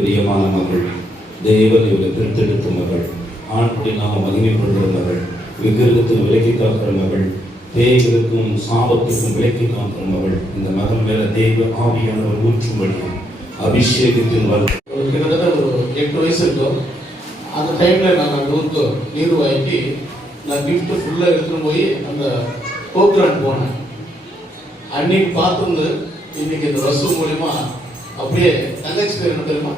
பிரியமான மகள், தேவன் இவரை பிரித்தெடுத்த மகள், ஆண்படி நாம மகிமைப்படுகிற மகள், விக்கிரகத்தில் விலக்கி காக்கிற மகள், பேய்களுக்கும் சாபத்துக்கும் விலக்கி காக்கிற மகள். இந்த மகன் மேல தேவ ஆவியானவர் ஊற்றும்படியும் அபிஷேகத்தின் கிட்டத்தட்ட ஒரு 8 வயசு இருக்கும். அந்த டைமில் நாங்கள் நூறுக்கு நீர் வாங்கி நான் கிஃப்ட்டு ஃபுல்லாக எடுத்துகிட்டு போய் அந்த போக்ரான் போனேன். அன்னைக்கு பார்த்துருந்து இன்னைக்கு இந்த ரசு மூலிமா அப்படியே தங்கச்சி பேர் என்ன தெரியுமா?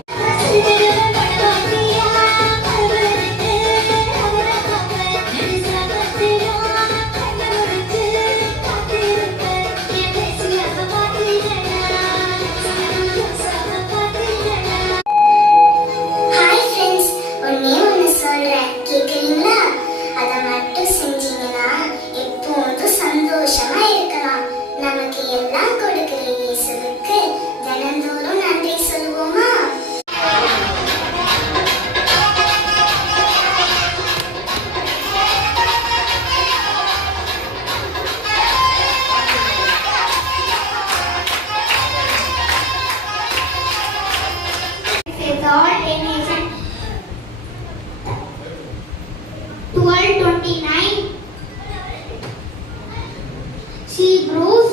She grows.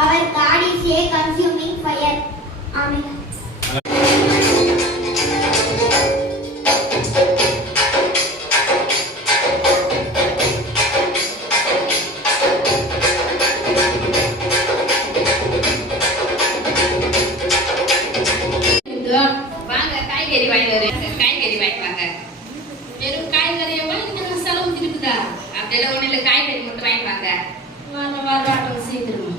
Our God is a consuming fire. Amen. வாங்க காய்கறி வாங்கிட்டு வெறும் காய்கறியை வாங்கி செலவு இருக்குதா? அப்படியெல்லாம் ஒன்றும் இல்லை, காய்கறி மட்டும் வாங்கிப்பாங்க. வார ஆட்டம் சீக்கிரமா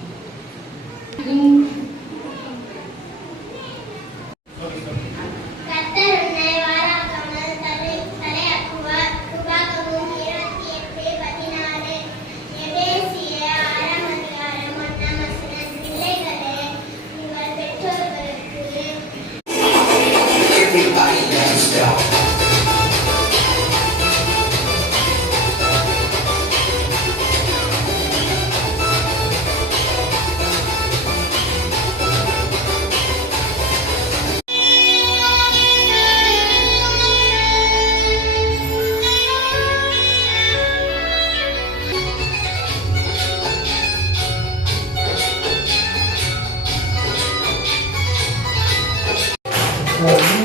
Well,